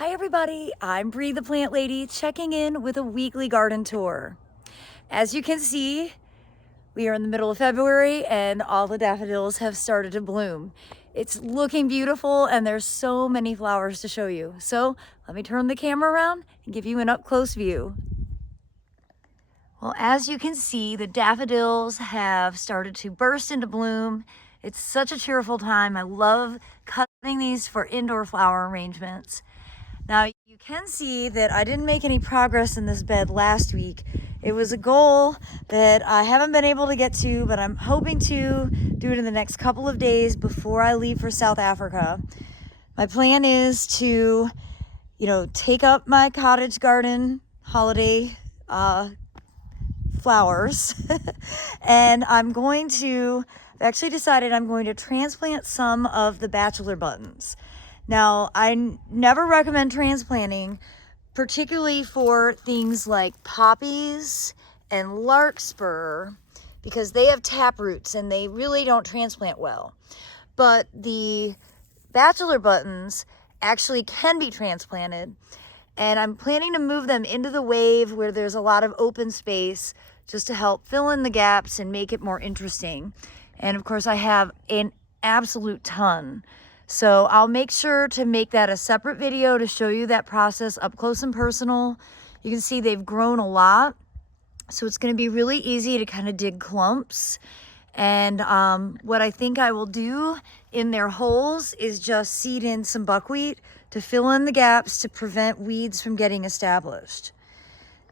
Hi everybody, I'm Bree the Plant Lady checking in with a weekly garden tour. As you can see, we are in the middle of February and all the daffodils have started to bloom. It's looking beautiful and there's so many flowers to show you. So let me turn the camera around and give you an up-close view. Well, as you can see, the daffodils have started to burst into bloom. It's such a cheerful time. I love cutting these for indoor flower arrangements. Now you can see that I didn't make any progress in this bed last week. It was a goal that I haven't been able to get to, but I'm hoping to do it in the next couple of days before I leave for South Africa. My plan is to, take up my cottage garden holiday flowers and I've actually decided I'm going to transplant some of the bachelor buttons. Now, I never recommend transplanting, particularly for things like poppies and larkspur, because they have tap roots and they really don't transplant well. But the bachelor buttons actually can be transplanted, and I'm planning to move them into the wave where there's a lot of open space just to help fill in the gaps and make it more interesting. And of course, I have an absolute ton. So I'll make sure to make that a separate video to show you that process up close and personal. You can see they've grown a lot. So it's going to be really easy to kind of dig clumps. And what I think I will do in their holes is just seed in some buckwheat to fill in the gaps to prevent weeds from getting established.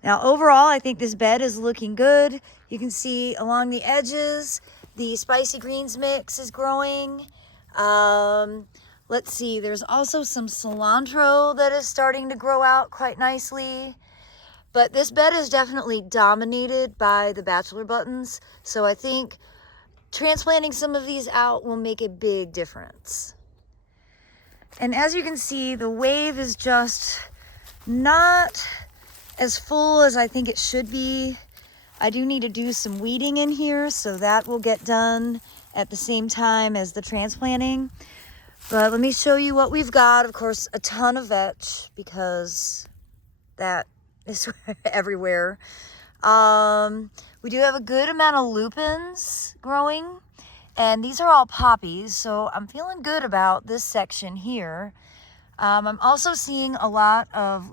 Now overall, I think this bed is looking good. You can see along the edges, the spicy greens mix is growing. Let's see, there's also some cilantro that is starting to grow out quite nicely. But this bed is definitely dominated by the bachelor buttons. So I think transplanting some of these out will make a big difference. And as you can see, the wave is just not as full as I think it should be. I do need to do some weeding in here, so that will get done at the same time as the transplanting. But let me show you what we've got. Of course, a ton of vetch because that is everywhere. We do have a good amount of lupins growing, and these are all poppies, so I'm feeling good about this section here. I'm also seeing a lot of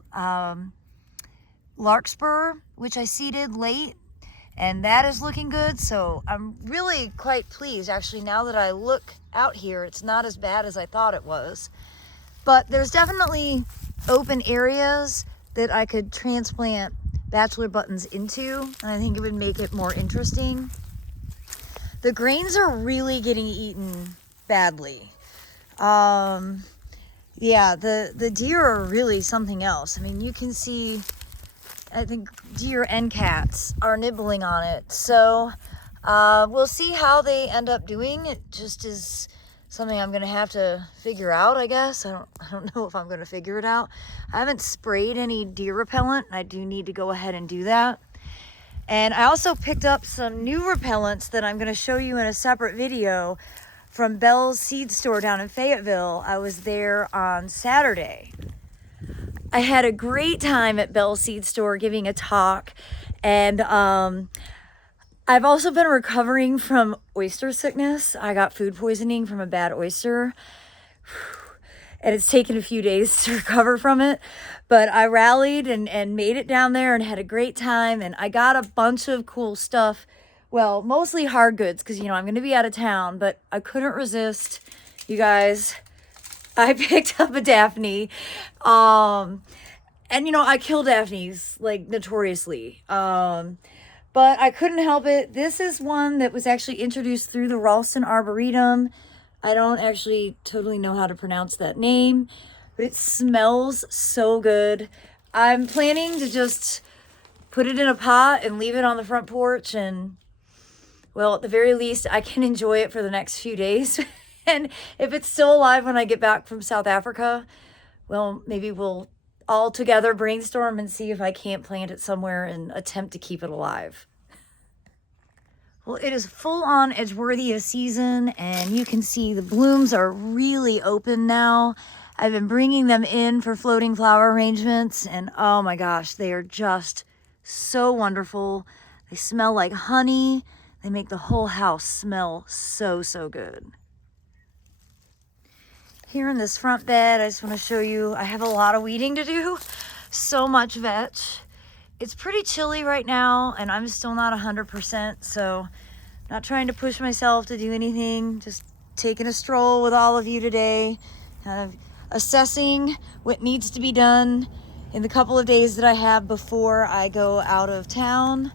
larkspur, which I seeded late, and that is looking good. So I'm really quite pleased. Actually, now that I look out here, it's not as bad as I thought it was. But there's definitely open areas that I could transplant bachelor buttons into, and I think it would make it more interesting. The grains are really getting eaten badly. Yeah, the deer are really something else. I mean, you can see, I think deer and cats are nibbling on it. So we'll see how they end up doing. It just is something I'm gonna have to figure out, I guess. I don't know if I'm gonna figure it out. I haven't sprayed any deer repellent. I do need to go ahead and do that. And I also picked up some new repellents that I'm gonna show you in a separate video from Bell's Seed Store down in Fayetteville. I was there on Saturday. I had a great time at Bell's Seed Store giving a talk, and I've also been recovering from oyster sickness. I got food poisoning from a bad oyster, and it's taken a few days to recover from it, but I rallied and made it down there and had a great time, and I got a bunch of cool stuff. Well, mostly hard goods because, I'm going to be out of town, but I couldn't resist, you guys. I picked up a Daphne, and I kill Daphnes, like, notoriously, but I couldn't help it. This is one that was actually introduced through the Ralston Arboretum. I don't actually totally know how to pronounce that name, but it smells so good. I'm planning to just put it in a pot and leave it on the front porch, and, well, at the very least, I can enjoy it for the next few days. And if it's still alive when I get back from South Africa, well, maybe we'll all together brainstorm and see if I can't plant it somewhere and attempt to keep it alive. Well, it is full on Edgeworthia season, and you can see the blooms are really open now. I've been bringing them in for floating flower arrangements, and oh my gosh, they are just so wonderful. They smell like honey. They make the whole house smell so, so good. Here in this front bed, I just want to show you, I have a lot of weeding to do. So much vetch. It's pretty chilly right now, and I'm still not 100%, so not trying to push myself to do anything, just taking a stroll with all of you today, kind of assessing what needs to be done in the couple of days that I have before I go out of town.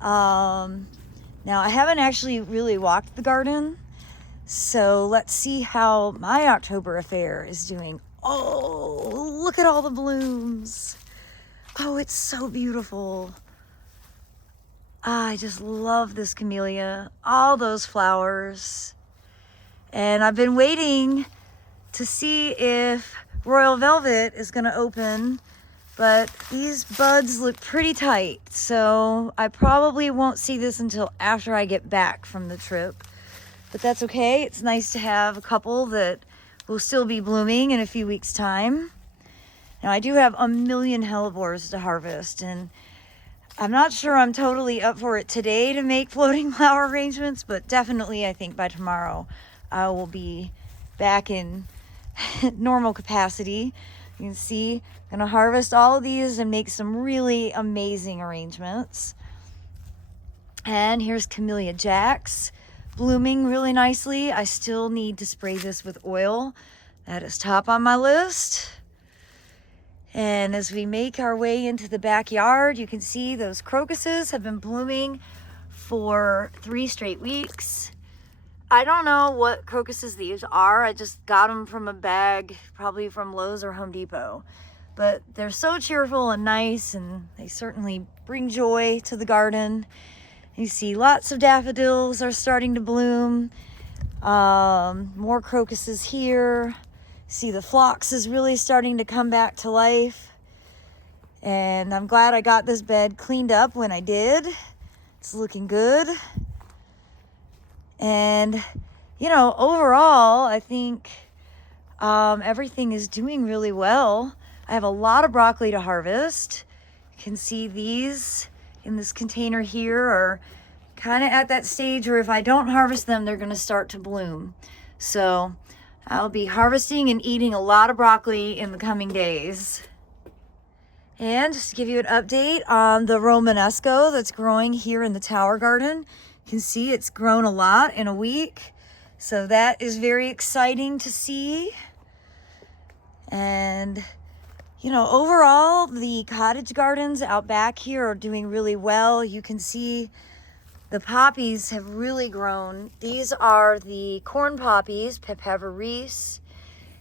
Now, I haven't actually really walked the garden, so let's see how my October affair is doing. Oh, look at all the blooms. Oh, it's so beautiful. I just love this camellia, all those flowers. And I've been waiting to see if Royal Velvet is gonna open, but these buds look pretty tight, so I probably won't see this until after I get back from the trip. But that's okay. It's nice to have a couple that will still be blooming in a few weeks' time. Now, I do have a million hellebores to harvest, and I'm not sure I'm totally up for it today to make floating flower arrangements, but definitely I think by tomorrow I will be back in normal capacity. You can see, I'm gonna harvest all of these and make some really amazing arrangements. And here's Camellia Jacks, blooming really nicely. I still need to spray this with oil. That is top on my list. And as we make our way into the backyard, you can see those crocuses have been blooming for 3 straight weeks. I don't know what crocuses these are. I just got them from a bag, probably from Lowe's or Home Depot. But they're so cheerful and nice, and they certainly bring joy to the garden. You see lots of daffodils are starting to bloom. More crocuses here. See, the phlox is really starting to come back to life. And I'm glad I got this bed cleaned up when I did. It's looking good. And, you know, overall, I think everything is doing really well. I have a lot of broccoli to harvest. You can see these in this container here are kind of at that stage where if I don't harvest them, they're going to start to bloom. So I'll be harvesting and eating a lot of broccoli in the coming days. And just to give you an update on the Romanesco that's growing here in the tower garden. You can see it's grown a lot in a week. So that is very exciting to see. And, you know, overall, the cottage gardens out back here are doing really well. You can see the poppies have really grown. These are the corn poppies, Pepperis.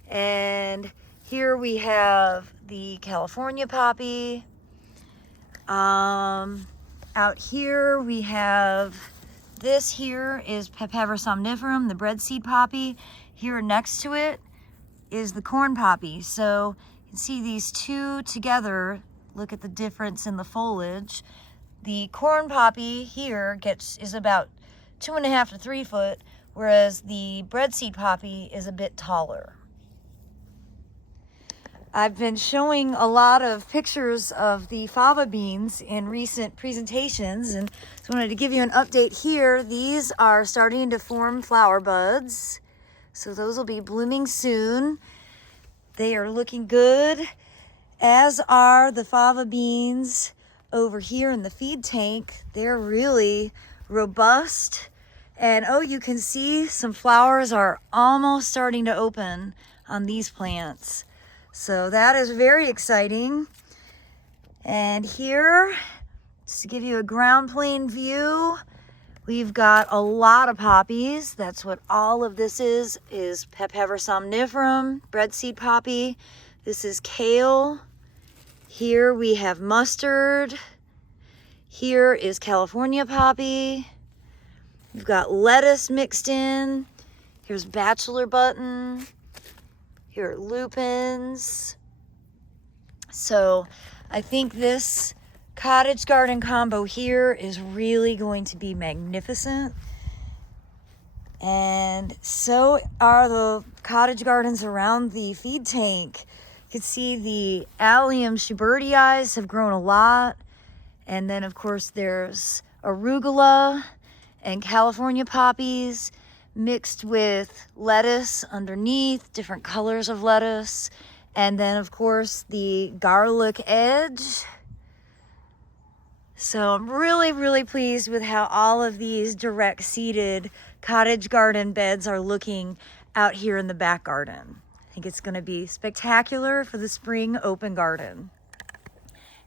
And here we have the California poppy. Out here we have, this here is Pepperis somniferum, the breadseed poppy. Here next to it is the corn poppy. So you can see these two together. Look at the difference in the foliage. The corn poppy here is about 2.5 to 3 foot, whereas the breadseed poppy is a bit taller. I've been showing a lot of pictures of the fava beans in recent presentations, and just wanted to give you an update here. These are starting to form flower buds, so those will be blooming soon. They are looking good, as are the fava beans over here in the feed tank. They're really robust, and oh, you can see some flowers are almost starting to open on these plants. So that is very exciting. And here, just to give you a ground plane view, we've got a lot of poppies. That's what all of this is Pepperis somniferum, breadseed poppy. This is kale. Here we have mustard. Here is California poppy. We've got lettuce mixed in. Here's bachelor button. Here are lupins. So I think this cottage garden combo here is really going to be magnificent. And so are the cottage gardens around the feed tank. You can see the allium schubertii have grown a lot. And then of course there's arugula and California poppies mixed with lettuce underneath, different colors of lettuce. And then of course the garlic edge. So I'm really pleased with how all of these direct seeded cottage garden beds are looking out here in the back garden. I think it's going to be spectacular for the spring open garden.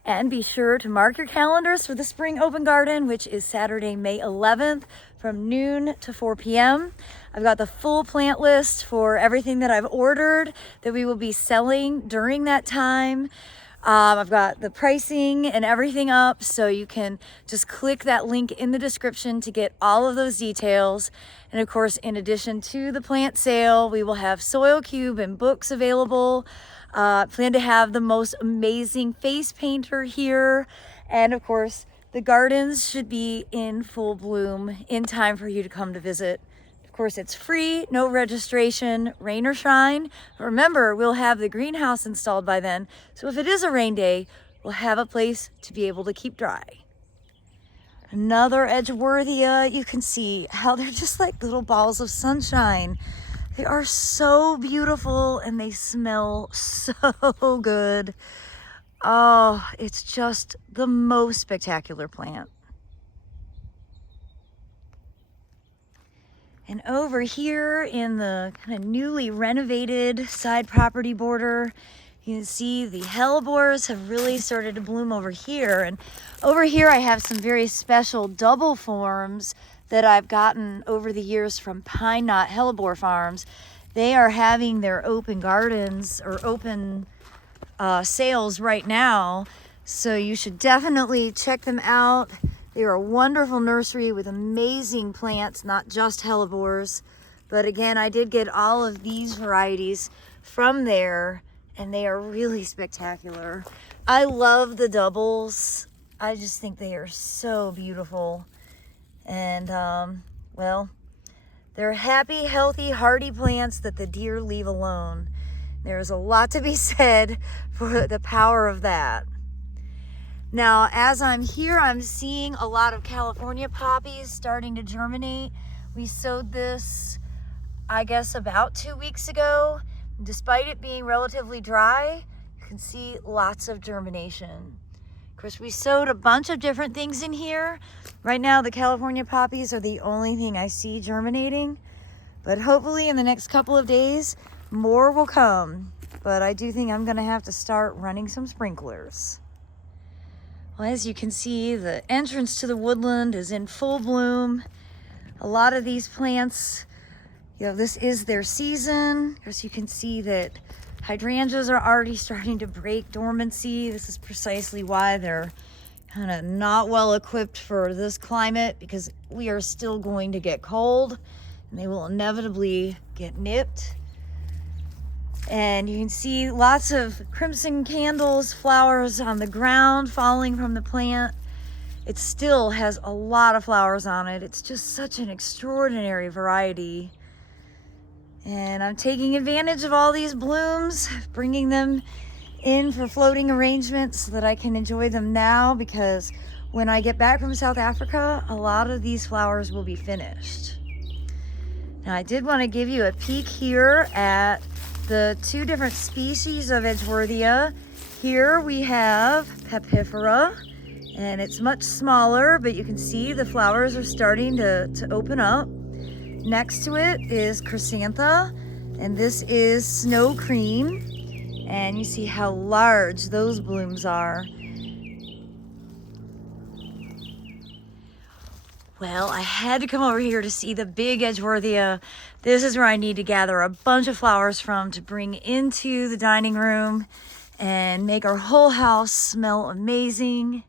And be sure to mark your calendars for the spring open garden, which is Saturday, May 11th from noon to 4 p.m. I've got the full plant list for everything that I've ordered that we will be selling during that time. I've got the pricing and everything up, so you can just click that link in the description to get all of those details. And of course, in addition to the plant sale, we will have soil cube and books available. Plan to have the most amazing face painter here. And of course, the gardens should be in full bloom in time for you to come to visit. Of course, it's free, no registration, rain or shine. Remember, we'll have the greenhouse installed by then, so if it is a rain day, we'll have a place to be able to keep dry. Another Edgeworthia, you can see how they're just like little balls of sunshine. They are so beautiful and they smell so good. Oh, it's just the most spectacular plant. And over here in the kind of newly renovated side property border, you can see the hellebores have really started to bloom over here. And over here I have some very special double forms that I've gotten over the years from Pine Knot Hellebore Farms. They are having their open gardens or open sales right now, so you should definitely check them out. They are a wonderful nursery with amazing plants, not just hellebores. But again, I did get all of these varieties from there, and they are really spectacular. I love the doubles. I just think they are so beautiful. And, well, they're happy, healthy, hardy plants that the deer leave alone. There's a lot to be said for the power of that. Now, as I'm here, I'm seeing a lot of California poppies starting to germinate. We sowed this, I guess, about 2 weeks ago. Despite it being relatively dry, you can see lots of germination. Of course, we sowed a bunch of different things in here. Right now, the California poppies are the only thing I see germinating. But hopefully in the next couple of days, more will come. But I do think I'm gonna have to start running some sprinklers. Well, as you can see, the entrance to the woodland is in full bloom. A lot of these plants, this is their season. As you can see that hydrangeas are already starting to break dormancy. This is precisely why they're kind of not well equipped for this climate, because we are still going to get cold and they will inevitably get nipped. And you can see lots of crimson candles, flowers on the ground falling from the plant. It still has a lot of flowers on it. It's just such an extraordinary variety. And I'm taking advantage of all these blooms, bringing them in for floating arrangements so that I can enjoy them now, because when I get back from South Africa, a lot of these flowers will be finished. Now, I did want to give you a peek here at the 2 different species of Edgeworthia. Here we have Pepifera, and it's much smaller, but you can see the flowers are starting to open up. Next to it is Chrysantha, and this is Snow Cream, and you see how large those blooms are. Well, I had to come over here to see the big Edgeworthia. This is where I need to gather a bunch of flowers from to bring into the dining room and make our whole house smell amazing.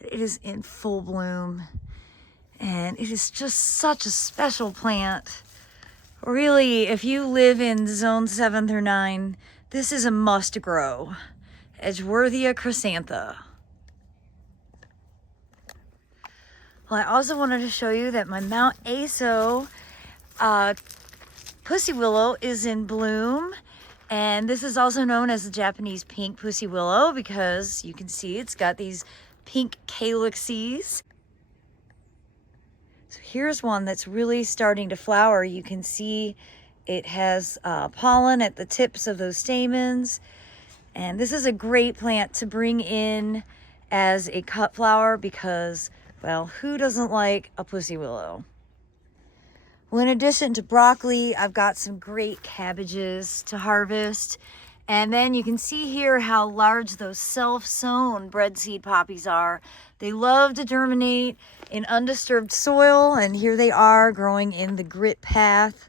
It is in full bloom, and it is just such a special plant. Really, if you live in zone 7 through 9, this is a must grow. Edgeworthia Chrysantha. Well, I also wanted to show you that my Mount Aso pussy willow is in bloom. And this is also known as the Japanese pink pussy willow because you can see it's got these pink calyxes. So here's one that's really starting to flower. You can see it has pollen at the tips of those stamens. And this is a great plant to bring in as a cut flower because, well, who doesn't like a pussy willow? Well, in addition to broccoli, I've got some great cabbages to harvest. And then you can see here how large those self-sown breadseed poppies are. They love to germinate in undisturbed soil, and here they are growing in the grit path.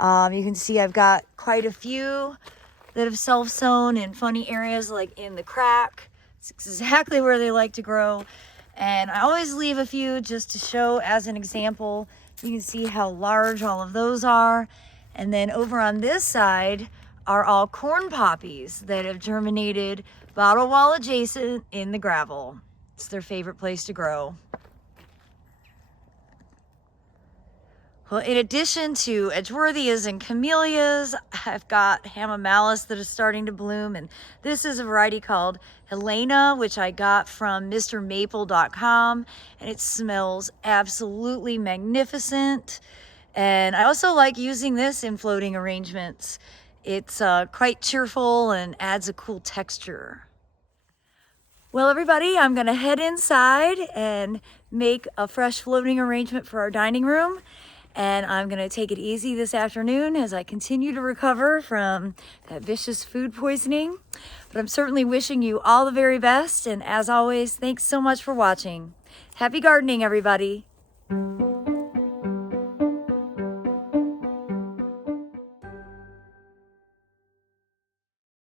You can see I've got quite a few that have self-sown in funny areas like in the crack. It's exactly where they like to grow. And I always leave a few just to show as an example. You can see how large all of those are. And then over on this side are all corn poppies that have germinated bottle wall adjacent in the gravel. It's their favorite place to grow. Well, in addition to Edgeworthias and camellias, I've got hamamelis that is starting to bloom. And this is a variety called Helena, which I got from MrMaple.com. And it smells absolutely magnificent. And I also like using this in floating arrangements. It's quite cheerful and adds a cool texture. Well, everybody, I'm gonna head inside and make a fresh floating arrangement for our dining room. And I'm gonna take it easy this afternoon as I continue to recover from that vicious food poisoning. But I'm certainly wishing you all the very best. And as always, thanks so much for watching. Happy gardening, everybody.